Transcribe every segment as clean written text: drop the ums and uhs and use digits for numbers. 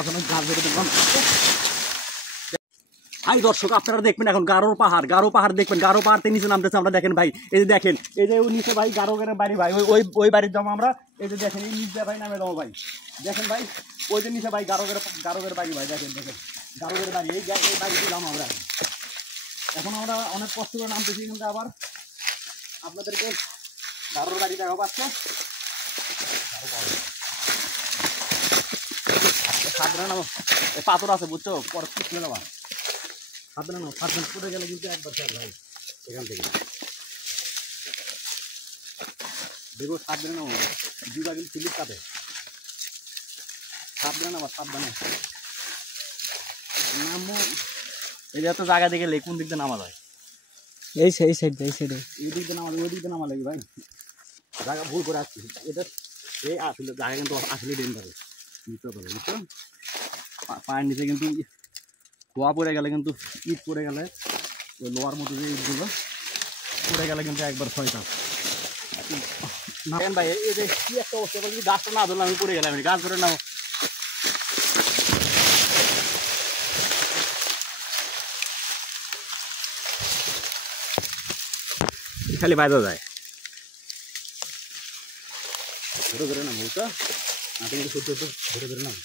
কষানো গাছ ধরে দেখলাম। ভাই দর্শক আপনারা দেখবেন এখন গারো পাহাড় দেখবেন, গারো পাহাড় থেকে নিচে নামতেছে আমরা। দেখেন ভাই এই যে দেখেন এই যে নিচে ভাই গারোগের বাড়ি ভাই, ওই বাড়ির জমা আমরা। এই যে দেখেন এই নিচে ভাই নামে যাবো ভাই, দেখেন ভাই ওই যে নিচে ভাই গারোগের বাড়ি ভাই, দেখেন গারোগের বাড়ি, এই বাড়িতে যাবো আমরা। এখন আমরা অনেক কষ্ট করে নামতেছি, কিন্তু আবার আপনাদেরকে গারোর বাড়ি দেখা পাচ্ছে। সাবধানে নামো, পাথর আছে বুঝছো, পরে পিছলে নেওয়া। সাবধানে নাও, সাবধানে পড়ে গেলে কিন্তু একবার চাল ভাই এখান থেকে দেখো। সাবধানে নাও, দুটা কিন্তু স্লিপ কাটে। সাবধানে নামা, সাবধানে নামো। এই যে এত জায়গা দেখে কোন দিক দিয়ে নামা যায়? এই সাইডে এই দিক দিয়ে নামা, ওই দিক দিয়ে নামা লাগবে ভাই। জায়গা ভুল করে আসছি এটা। এই আসলে জায়গা কিন্তু আসলে ডেঞ্জারাস, বুঝতে পারবে বুঝছো। পায়ের নিচে কিন্তু ধোয়া পড়ে গেলে, কিন্তু ইট পড়ে গেলে, ওই লোহার মতো যে ইটগুলো পড়ে গেলে কিন্তু একবার ছয়টা না ভাই। এই যে কি একটা অবস্থা, যদি গাছটা না ধরলাম আমি পড়ে গেলাম, গাছ ধরে নাও। খালি বাজা যায়, ধরে ধরে নাম বুঝছো। মাঠে কিন্তু সত্যি ধরে ধরে নাম।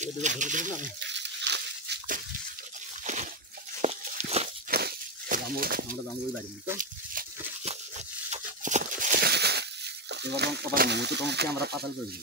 ধরে ধরে নাম আমরা জামুই বাড়ি বুঝছো। এবার কথা বলবো তো, তোমাকে আমরা পাতাল করে দিই।